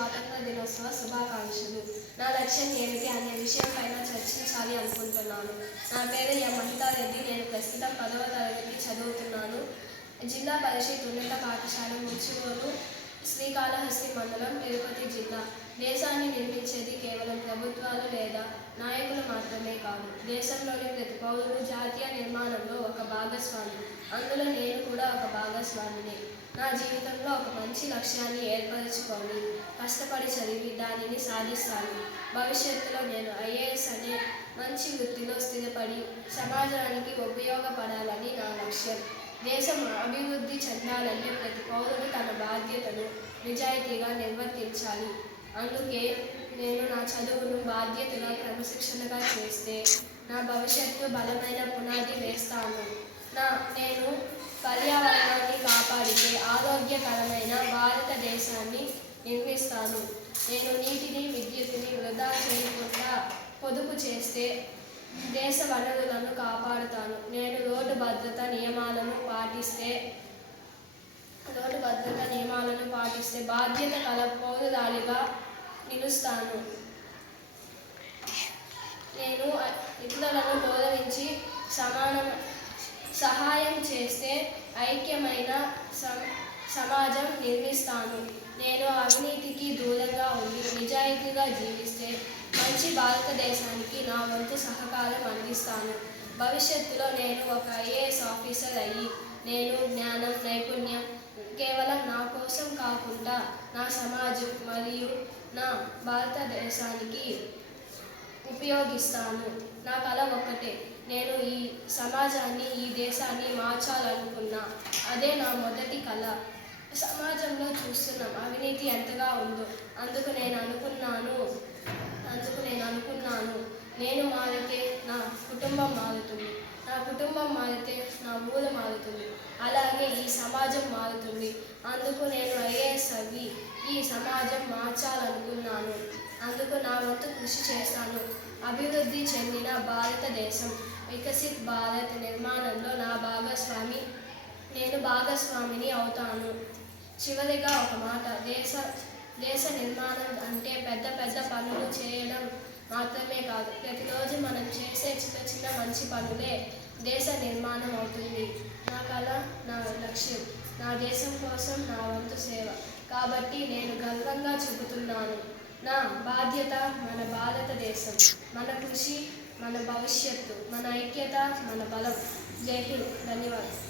స్వాతంత్ర దినోత్సవ శుభాకాంక్షలు. నా లక్ష్యం ఏమిటి అనే విషయంపైన చర్చించాలి అనుకుంటున్నాను. నా పేరు ఎం. మహితారెడ్డి. నేను ప్రస్తుతం 10వ తరగతి చదువుతున్నాను. జిల్లా పరిషత్ ఉన్నత పాఠశాల ముచ్చుగోలు, శ్రీకాళహస్తి మండలం, తిరుపతి జిల్లా. దేశాన్ని నిర్మించేది కేవలం ప్రభుత్వాలు లేదా నాయకులు మాత్రమే కాదు. దేశంలోని ప్రతి పౌరుడు జాతీయ నిర్మాణంలో ఒక భాగస్వామి. అందులో నేను కూడా ఒక భాగస్వామిని. నా జీవితంలో ఒక మంచి లక్ష్యాన్ని ఏర్పరచుకొని కష్టపడి చదివి దానిని సాధిస్తాను. భవిష్యత్తులో నేను ఐఏఎస్ అనే మంచి వృత్తిలో స్థిరపడి సమాజానికి ఉపయోగపడాలని నా లక్ష్యం. దేశం అభివృద్ధి చెందాలంటే ప్రతి పౌరుడు తన బాధ్యతను నిజాయితీగా నిర్వర్తించాలి. అందుకే నేను నా చదువును బాధ్యతగా క్రమశిక్షణగా చేస్తే నా భవిష్యత్తు బలమైన పునాది వేస్తాను. నేను పర్యావరణాన్ని కాపాడితే ఆరోగ్యకరమైన భారతదేశాన్ని నిర్మిస్తాను. నేను నీటిని, విద్యుత్తుని వృధా చేయకుండా పొదుపు చేస్తే దేశ వనరులను కాపాడుతాను. నేను రోడ్డు భద్రతా నియమాలను పాటిస్తే బాధ్యత కల పౌరురాలిగా నిలుస్తాను. నేను ఇతరులను గౌరవించి సహాయం చేస్తే ఐక్యమైన సమాజం నిర్మిస్తాను. నేను అవినీతికి దూరంగా ఉండి నిజాయితీగా జీవిస్తే మంచి భారతదేశానికి నా వంతు సహకారం అందిస్తాను. భవిష్యత్తులో నేను ఒక ఐఏఎస్ ఆఫీసర్ అయ్యి నేను జ్ఞానం, నైపుణ్యం కేవలం నా కోసం కాకుండా నా సమాజం మరియు నా భారతదేశానికి ఉపయోగిస్తాను. నా కల ఒక్కటే, నేను ఈ సమాజాన్ని, ఈ దేశాన్ని మార్చాలనుకున్నా. అదే నా మొదటి కళ. సమాజంలో చూస్తున్నాం అవినీతి ఎంతగా ఉందో. అందుకు నేను అనుకున్నాను నేను మారితే నా కుటుంబం మారుతుంది, నా కుటుంబం మారితే నా ఊరు మారుతుంది, అలాగే ఈ సమాజం మారుతుంది. అందుకు నేను ఐఏఎస్ అవ్వి ఈ సమాజం మార్చాలనుకున్నాను. అందుకు నా వంతు కృషి చేస్తాను. అభివృద్ధి చెందిన భారతదేశం, వికసిత్ భారత్ నిర్మాణంలో నేను భాగస్వామిని అవుతాను. చివరిగా ఒక మాట, దేశ నిర్మాణం అంటే పెద్ద పెద్ద పనులు చేయడం మాత్రమే కాదు. ప్రతిరోజు మనం చేసే చిన్న చిన్న మంచి పనులే దేశ నిర్మాణం అవుతుంది. నా కళ, నా లక్ష్యం నా దేశం కోసం నా వంతు సేవ. కాబట్టి నేను గర్వంగా చెబుతున్నాను, నా బాధ్యత మన భారతదేశం, మన కృషి మన భవిష్యత్తు, మన ఐక్యత మన బలం. జై హింద్. ధన్యవాదాలు.